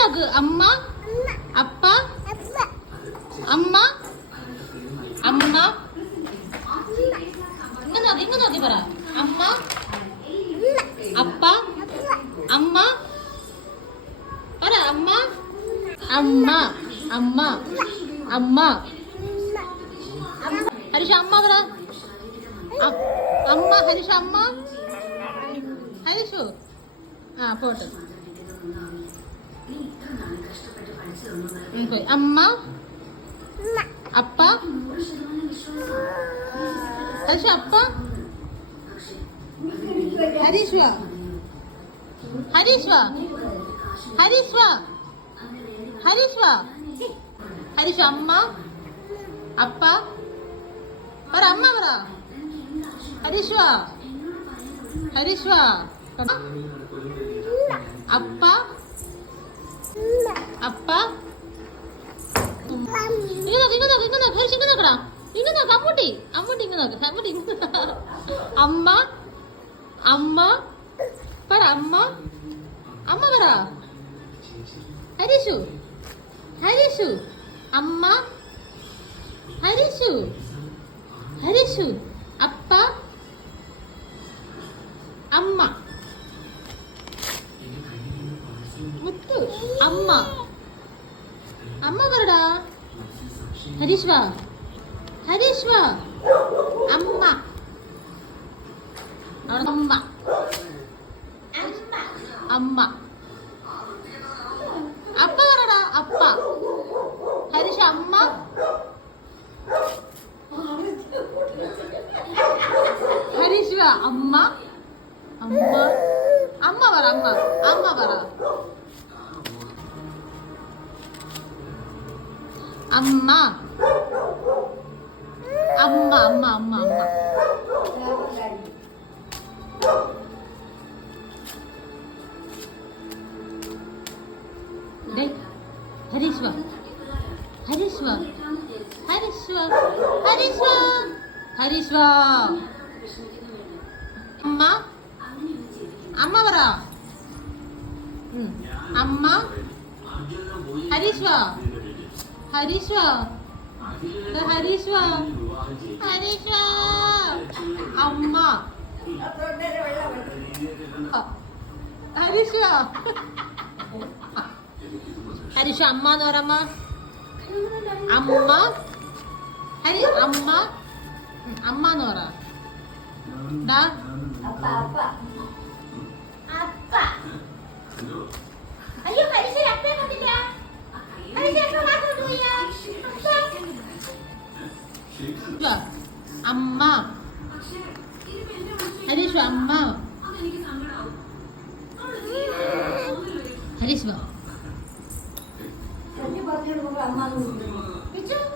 നോക്ക്. അമ്മ, അപ്പ, അമ്മ, അമ്മ. ഇങ്ങ നോക്കി പറ. അമ്മ, അപ്പ, അമ്മ. പറ അമ്മ, അമ്മ, അമ്മ, അമ്മ. ഹരീഷ് അമ്മ പറ. അമ്മ ഹരീഷ് അമ്മ. ഹരീഷു ആ പോട്ടെ. അമ്മ, അപ്പ, ഹരീഷ് അപ്പ. ഹരീഷ് വാ, ഹരീഷ് വാ, ഹരീഷ് വാ, ഹരീഷ് വാ. ഹരീഷ് അമ്മ, അപ്പ. പറ അമ്മ പറ. ഹരീഷ് വാ, ഹരീഷ് വാ. അപ്പ, അപ്പ. ഇങ്ങ നോക്ക് ഹരീഷ് ഇങ്ങ നോക്കടാ. ഇങ്ങ നോക്ക് അമ്മൂട്ടി, അമ്മൂട്ടി ഇങ്ങ നോക്ക്. അമ്മൂട്ടി അമ്മ, അമ്മ. പറ അമ്മ, അമ്മ പറ. ഹരീഷു, ഹരീഷു അമ്മ. ഹരീഷു, ഹരീഷു അപ്പ, അമ്മ. മുത്തു അമ്മ, അമ്മ പറടാ. ഹരീഷ് വാ, ഹരീഷ് വാ. അമ്മ അമ്മ, അമ്മ. അപ്പ പറടാ. അപ്പ. ഹരീഷ് അമ്മ. ഹരീഷ് വാ അമ്മ, അമ്മ. അമ്മ പറ. അമ്മ, അമ്മ പറ. അമ്മ, അമ്മ, അമ്മ, അമ്മ, അമ്മ. ഹരീഷ് വാ, ഹരീഷ് വാ, ഹരീഷ് വാ, ഹരീഷ് വാ, ഹരീഷ് വാ. അമ്മ, അമ്മ പറ. അമ്മ. ഹരീഷ് വാ, ഹരീഷ് വാ, ഹരീഷ് വാ, ഹരീഷ് വാ. അമ്മ, ഹരീഷ് വാ. ഹരീഷ് അമ്മ എന്ന് പറമ്മ. അമ്മ. ഹരി അമ്മ, അമ്മ എന്ന് പറ. അമ്മ. ഹരീഷ് അമ്മ. ഹരീഷ് വാ.